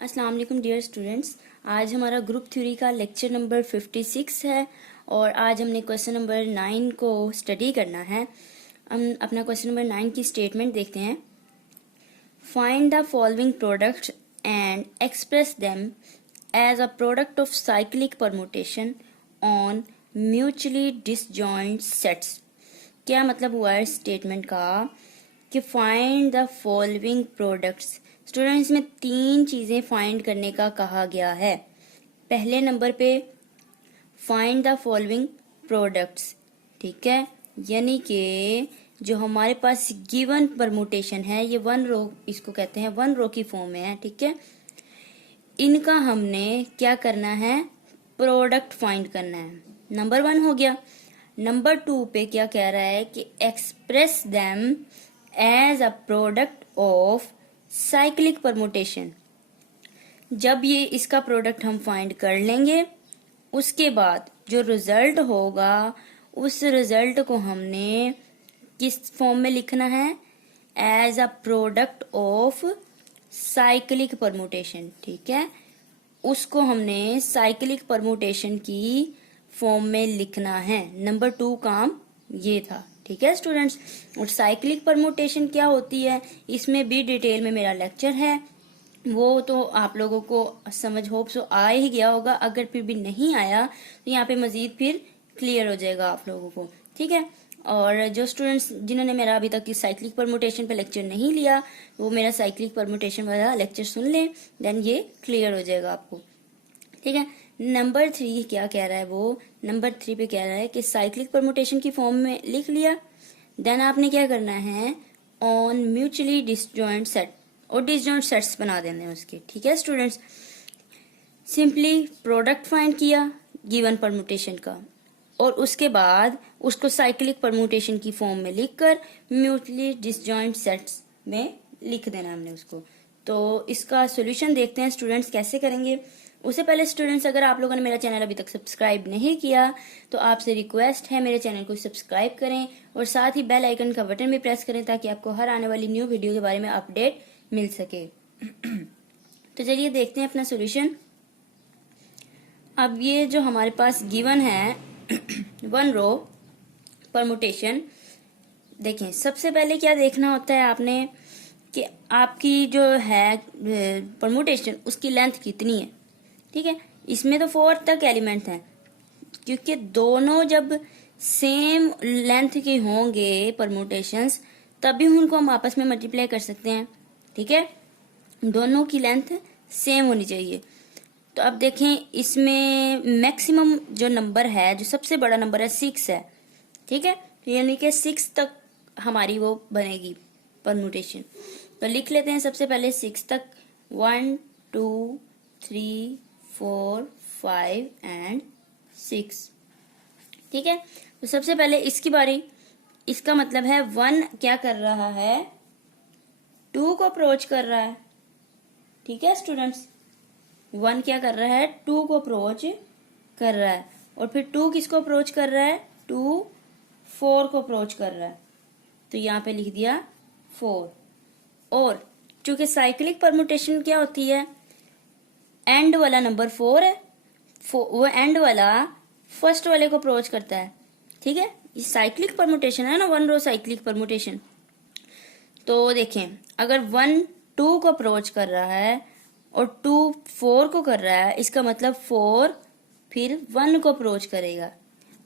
अस्सलाम वालेकुम dear students. आज हमारा ग्रुप थ्योरी का लेक्चर नंबर 56 है और आज हमने क्वेश्चन नंबर 9 को स्टडी करना है। हम अपना क्वेश्चन नंबर 9 की स्टेटमेंट देखते हैं। Find the following products and express them as a product of cyclic permutation on mutually disjoint sets. क्या मतलब हुआ है स्टेटमेंट का कि find the following products. Students में 3 चीजें फाइंड करने का कहा गया है। पहले नंबर पे फाइंड द फॉलोइंग प्रोडक्ट्स, ठीक है, यानी कि जो हमारे पास गिवन परमुटेशन है ये 1 रो, इसको कहते हैं 1 रो की फॉर्म में है, ठीक है। इनका हमने क्या करना है, प्रोडक्ट फाइंड करना है। नंबर 1 हो गया। नंबर 2 पे क्या कह रहा है कि express them as a product of cyclic permutation. जब ये इसका प्रोडक्ट हम फाइंड कर लेंगे उसके बाद जो रिजल्ट होगा उस रिजल्ट को हमने किस फॉर्म में लिखना है, as a product of cyclic permutation, ठीक है। उसको हमने साइक्लिक परमुटेशन की फॉर्म में लिखना है। नंबर 2 काम ये था, ठीक है स्टूडेंट्स। और साइक्लिक परमुटेशन क्या होती है इसमें भी डिटेल में मेरा लेक्चर है, वो तो आप लोगों को समझ होप सो आ ही गया होगा। अगर फिर भी नहीं आया तो यहाँ पे मजीद फिर क्लियर हो जाएगा आप लोगों को, ठीक है। और जो स्टूडेंट्स जिन्होंने मेरा अभी तक की साइक्लिक परमुटेशन पे लेक्चर नहीं लिया वो मेरा साइक्लिक परमुटेशन वाला लेक्चर सुन लें, देन ये क्लियर हो जाएगा आपको, ठीक है। नंबर 3 क्या कह रहा है, वो नंबर 3 पे कह रहा है कि साइक्लिक परमुटेशन की फॉर्म में लिख लिया, देन आपने क्या करना है, ऑन म्यूचुअली डिसजॉइंट सेट और डिसजॉइंट सेट्स बना देने हैं उसके, ठीक है स्टूडेंट्स। सिंपली प्रोडक्ट फाइंड किया गिवन परमुटेशन का और उसके बाद उसको साइक्लिक परमुटेशन की फॉर्म में लिखकर म्यूचुअली डिसजॉइंट सेट्स में लिख देना हमने उसको। तो इसका सॉल्यूशन देखते हैं स्टूडेंट्स कैसे करेंगे। उससे पहले स्टूडेंट्स अगर आप लोगों ने मेरा चैनल अभी तक सब्सक्राइब नहीं किया तो आपसे रिक्वेस्ट है मेरे चैनल को सब्सक्राइब करें और साथ ही बेल आइकन का बटन भी प्रेस करें ताकि आपको हर आने वाली न्यू वीडियो के बारे में अपडेट मिल सके। तो चलिए देखते हैं अपना सॉल्यूशन। अब ये जो हमारे पास गिवन है 1 रो परमुटेशन, देखें सबसे पहले क्या देखना होता है आपने कि आपकी जो है परमुटेशन उसकी लेंथ कितनी है, ठीक है। इसमें तो 4 तक एलिमेंट हैं क्योंकि दोनों जब सेम लेंथ के होंगे परमुटेशंस तभी उनको हम आपस में मल्टीप्लाई कर सकते हैं, ठीक है। दोनों की लेंथ सेम होनी चाहिए। तो अब देखें इसमें मैक्सिमम जो नंबर है, जो सबसे बड़ा नंबर है 6 है, ठीक है। यानी कि 6 तक हमारी वो बनेगी परमुटेशन। तो लिख लेते हैं सबसे पहले 6 तक, 1 2 3 4 5 एंड 6, ठीक है। तो सबसे पहले इसकी बारी, इसका मतलब है 1 क्या कर रहा है, 2 को अप्रोच कर रहा है, ठीक है स्टूडेंट्स। 1 क्या कर रहा है, 2 को अप्रोच कर रहा है और फिर 2 किसको अप्रोच कर रहा है, 2 4 को अप्रोच कर रहा है, तो यहाँ पे लिख दिया 4। और चूंकि साइक्लिक परमुटेशन क्या होती है, एंड वाला नंबर 4 है, वो एंड वाला फर्स्ट वाले को अप्रोच करता है, ठीक है। ये साइक्लिक परमुटेशन है ना, 1 रो साइक्लिक परमुटेशन। तो देखें अगर 1 2 को अप्रोच कर रहा है और 2 4 को कर रहा है, इसका मतलब 4 फिर 1 को अप्रोच करेगा।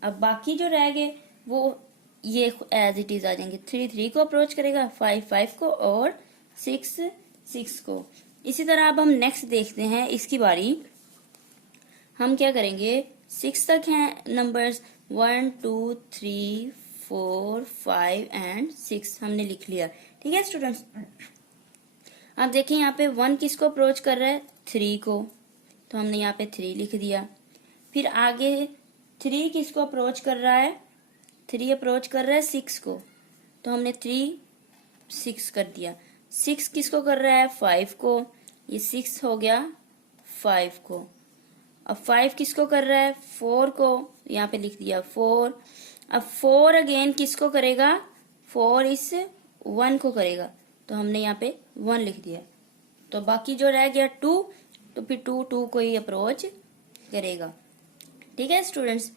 अब बाकी जो रह गए वो ये एज इट इज आ जाएंगे, 3 3 को अप्रोच करेगा, 5 5 को और 6 6 को। इसी तरह अब हम नेक्स्ट देखते हैं इसकी बारी। हम क्या करेंगे, 6 तक हैं नंबर्स, 1 2 3 4 5 एंड 6 हमने लिख लिया, ठीक है स्टूडेंट्स। अब देखिए यहाँ पे 1 किसको अप्रोच कर रहा है, 3 को, तो हमने यहाँ पे 3 लिख दिया। फिर आगे 3 किसको अप्रोच कर रहा है, 3 अप्रोच कर रहा है 6 को, तो हमने 3 6 कर दिया। 6 किसको कर रहा है, 5 को, ये 6 हो गया 5 को। अब 5 किसको कर रहा है, 4 को, यहाँ पे लिख दिया 4। अब 4 अगेन किसको करेगा, 4 इस 1 को करेगा, तो हमने यहाँ पे 1 लिख दिया। तो बाकी जो रह गया 2, तो फिर 2 2 को ही अप्रोच करेगा। ठीक है स्टूडेंट्स,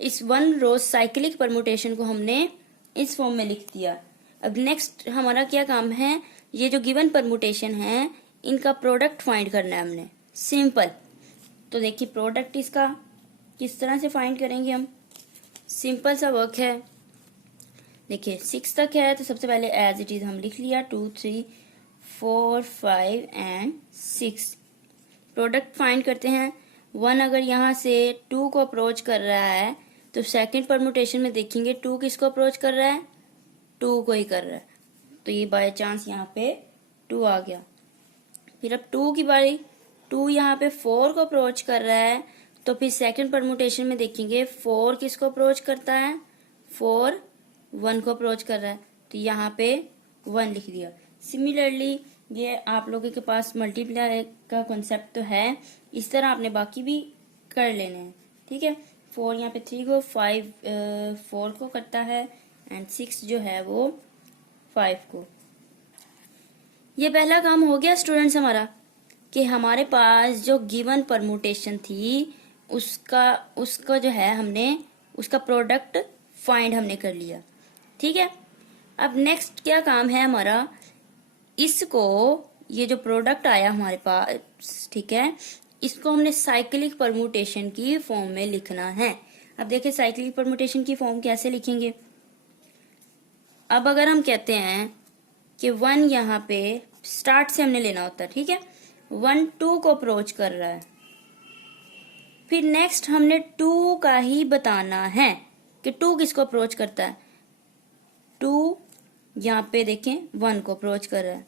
इस वन रो साइक्लिक परमुटेशन को हमने इस फॉर्म में लिख दिया। अब नेक्स्ट हमारा क्या काम है, ये जो गिवन परमुटेशन है इनका प्रोडक्ट फाइंड करना है हमने। सिंपल, तो देखिए प्रोडक्ट इसका किस तरह से फाइंड करेंगे हम। सिंपल सा वर्क है। देखिए 6 तक है तो सबसे पहले एज इट इज हम लिख लिया 2 3 4 5 एंड 6। प्रोडक्ट फाइंड करते हैं। 1 अगर यहाँ से 2 को अप्रोच कर रहा है तो सेकंड परमुटेशन में देखेंगे 2 किसको अप्रोच कर रहा है, 2 को ही कर रहा है, तो ये बाय चांस यहाँ पे 2 आ गया। फिर अब 2 की बारी, 2 यहाँ पे 4 को अप्रोच कर रहा है तो फिर सेकंड परमुटेशन में देखेंगे 4 किसको अप्रोच करता है, 4 1 को अप्रोच कर रहा है, तो यहाँ पे 1 लिख दिया। सिमिलरली ये आप लोगों के पास मल्टीप्लाई का कॉन्सेप्ट तो है, इस तरह आपने बाकी भी कर लेने हैं। ठीक है, 4 यहाँ पे 3 को, 5 4 को करता है एंड 6 जो है वो 5 को। ये पहला काम हो गया स्टूडेंट्स कि हमारे पास जो गिवन परमुटेशन थी उसका जो है हमने उसका प्रोडक्ट फाइंड हमने कर लिया। ठीक है, अब नेक्स्ट क्या काम है हमारा, इसको ये जो प्रोडक्ट आया हमारे पास, ठीक है, इसको हमने साइक्लिक परमुटेशन की फॉर्म में लिखना है। अब देखिए साइक्लिक परमुटेशन की फॉर्म कैसे लिखेंगे। अब अगर हम कहते हैं कि 1 यहाँ पे स्टार्ट से हमने लेना होता है, ठीक है, 1 2 को अप्रोच कर रहा है, फिर नेक्स्ट हमने 2 का ही बताना है कि 2 किसको अप्रोच करता है। 2 यहाँ पे देखें 1 को अप्रोच कर रहा है,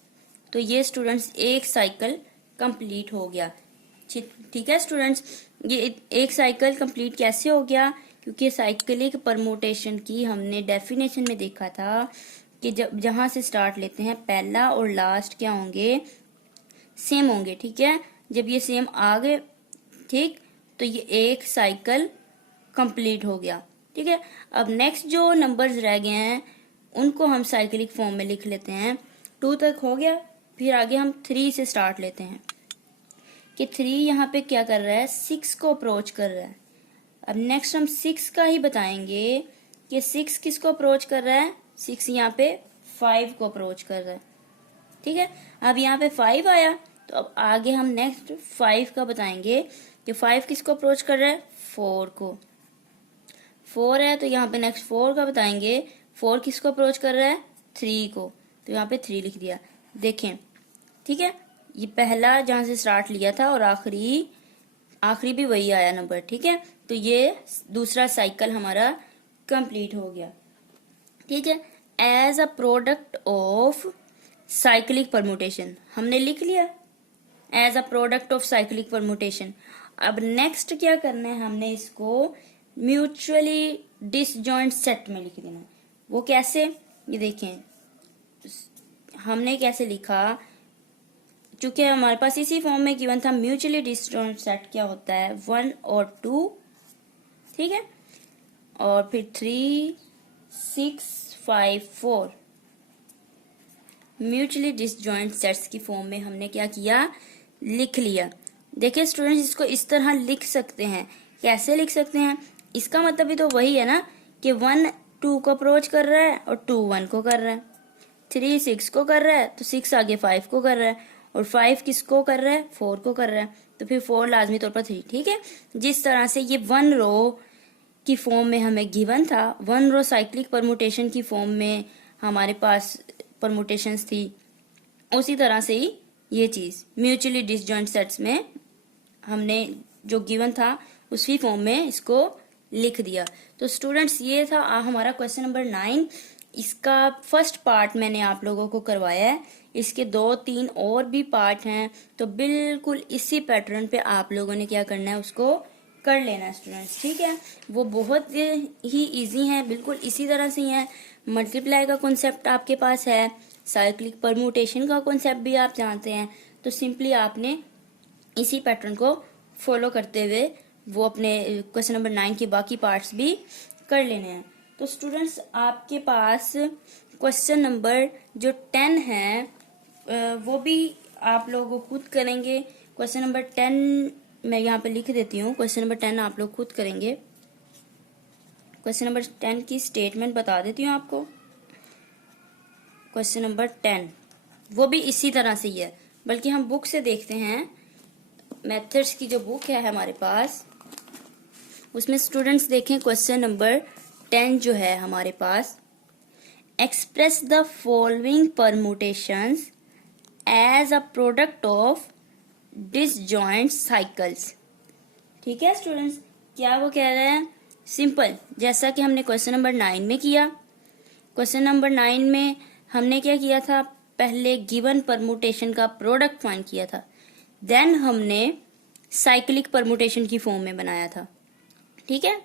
तो ये स्टूडेंट्स एक साइकिल कंप्लीट हो गया। ठीक है स्टूडेंट्स, ये एक साइकिल कंप्लीट कैसे हो गया, क्योंकि साइक्लिक परमुटेशन की हमने डेफिनेशन में देखा था कि जब जहां से स्टार्ट लेते हैं पहला और लास्ट क्या होंगे, सेम होंगे। ठीक है, जब ये सेम आ गए, ठीक, तो ये एक साइकिल कंप्लीट हो गया। ठीक है, अब नेक्स्ट जो नंबर्स रह गए हैं उनको हम साइक्लिक फॉर्म में लिख लेते हैं। 2 तक हो गया, फिर आगे हम 3 से स्टार्ट लेते हैं कि 3 यहाँ पे क्या कर रहा है, 6 को अप्रोच कर रहा है। अब नेक्स्ट हम 6 का ही बताएंगे कि 6 किसको अप्रोच कर रहा है, 6 यहाँ पे 5 को अप्रोच कर रहा है। ठीक है, अब यहाँ पे 5 आया तो अब आगे हम नेक्स्ट 5 का बताएंगे कि 5 किसको अप्रोच कर रहा है, 4 को। 4 है तो यहाँ पे नेक्स्ट 4 का बताएंगे, 4 किसको अप्रोच कर रहा है, 3 को, तो यहाँ पे 3 लिख दिया। देखें, ठीक है, ये पहला जहां से स्टार्ट लिया था और आखिरी भी वही आया नंबर। ठीक है, तो ये दूसरा साइकिल हमारा कंप्लीट हो गया। ठीक है, as a product of cyclic permutation हमने लिख लिया, as a product of cyclic permutation. अब नेक्स्ट क्या करना है, हमने इसको म्यूचुअली डिसजॉइंट सेट में लिख देना। वो कैसे, ये देखें हमने कैसे लिखा, चूंकि हमारे पास इसी फॉर्म में गिवन था। म्यूचुअली डिसजॉइंट सेट क्या होता है, 1 और 2, ठीक है, और फिर 3 6 5 4 म्यूचुअली डिसजॉइंट सेट्स की फॉर्म में हमने क्या किया, लिख लिया। देखिए स्टूडेंट्स, इसको इस तरह लिख सकते हैं। कैसे लिख सकते हैं, इसका मतलब भी तो वही है ना कि 1 2 को अप्रोच कर रहा है और 2 1 को कर रहा है, 3 6 को कर रहा है तो 6 आगे 5 को कर रहा है, और 5 किसको कर रहा है, 4 को कर रहा है, तो फिर 4 लाजमी तौर पर 3। ठीक है, जिस तरह से ये 1 रो की फॉर्म में हमें गिवन था, 1 रो साइक्लिक परमुटेशन की फॉर्म में हमारे पास परमुटेशंस थी, उसी तरह से ही ये चीज म्यूचुअली डिसजॉइंट सेट्स में हमने जो गिवन था उसी फॉर्म में इसको लिख दिया। तो स्टूडेंट्स, ये था हमारा क्वेश्चन नंबर 9। इसका फर्स्ट पार्ट मैंने आप लोगों को करवाया है, इसके 2-3 और भी पार्ट हैं, तो बिल्कुल इसी पैटर्न पे आप लोगों ने क्या करना है, उसको कर लेना है स्टूडेंट्स। ठीक है, वो बहुत ही इजी है, बिल्कुल इसी तरह से ही है। मल्टीप्लाई का कॉन्सेप्ट आपके पास है, साइक्लिक परमुटेशन का कॉन्सेप्ट भी आप जानते हैं, तो सिंपली आपने इसी पैटर्न को फॉलो करते हुए वो अपने क्वेश्चन नंबर 9 के बाकी पार्ट्स भी कर लेने हैं। तो स्टूडेंट्स, आपके पास क्वेश्चन नंबर जो 10 है वो भी आप लोग खुद करेंगे, क्वेश्चन नंबर 10 मैं यहाँ पे लिख देती हूँ। क्वेश्चन नंबर 10 आप लोग खुद करेंगे। क्वेश्चन नंबर 10 की स्टेटमेंट बता देती हूँ आपको। क्वेश्चन नंबर 10 वो भी इसी तरह से ही है, बल्कि हम बुक से देखते हैं। मेथड्स की जो बुक है हमारे पास, उसमें स्टूडेंट्स देखें क्वेश्चन नंबर 10 जो है हमारे पास, express the following permutations as a product of disjoint cycles. ठीक है स्टूडेंट्स, क्या वो कह रहे हैं? सिंपल, जैसा कि हमने क्वेश्चन नंबर 9 में किया। क्वेश्चन नंबर 9 में हमने क्या किया था? पहले गिवन परमुटेशन का प्रोडक्ट फाइंड किया था, देन हमने साइक्लिक परमुटेशन की फॉर्म में बनाया था। ठीक है,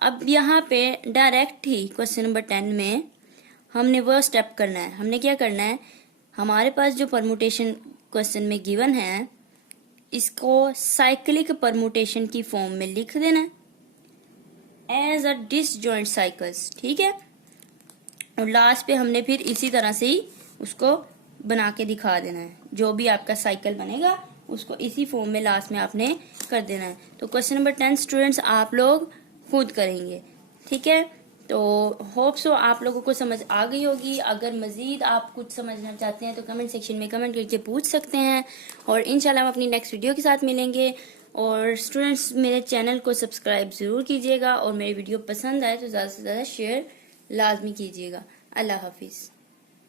अब यहाँ पे डायरेक्ट ही क्वेश्चन नंबर 10 में हमने वो स्टेप करना है। हमने क्या करना है? हमारे पास जो परमुटेशन क्वेश्चन में गिवन है, इसको साइक्लिक परमुटेशन की फॉर्म में लिख देना है एज अ डिसजॉइंट साइकिल्स। ठीक है, और लास्ट पे हमने फिर इसी तरह से ही उसको बना के दिखा देना है। जो भी आपका साइकिल बनेगा उसको इसी फॉर्म में लास्ट में आपने कर देना है। तो क्वेश्चन नंबर 10 स्टूडेंट्स आप लोग खुद करेंगे। ठीक है, तो होप सो आप लोगों को समझ आ गई होगी। अगर मजीद आप कुछ समझना चाहते हैं तो कमेंट सेक्शन में कमेंट करके पूछ सकते हैं, और इंशाल्लाह हम अपनी नेक्स्ट वीडियो के साथ मिलेंगे। और स्टूडेंट्स मेरे चैनल को सब्सक्राइब ज़रूर कीजिएगा, और मेरी वीडियो पसंद आए तो ज़्यादा से ज़्यादा शेयर लाजमी कीजिएगा। अल्लाह हाफिज़।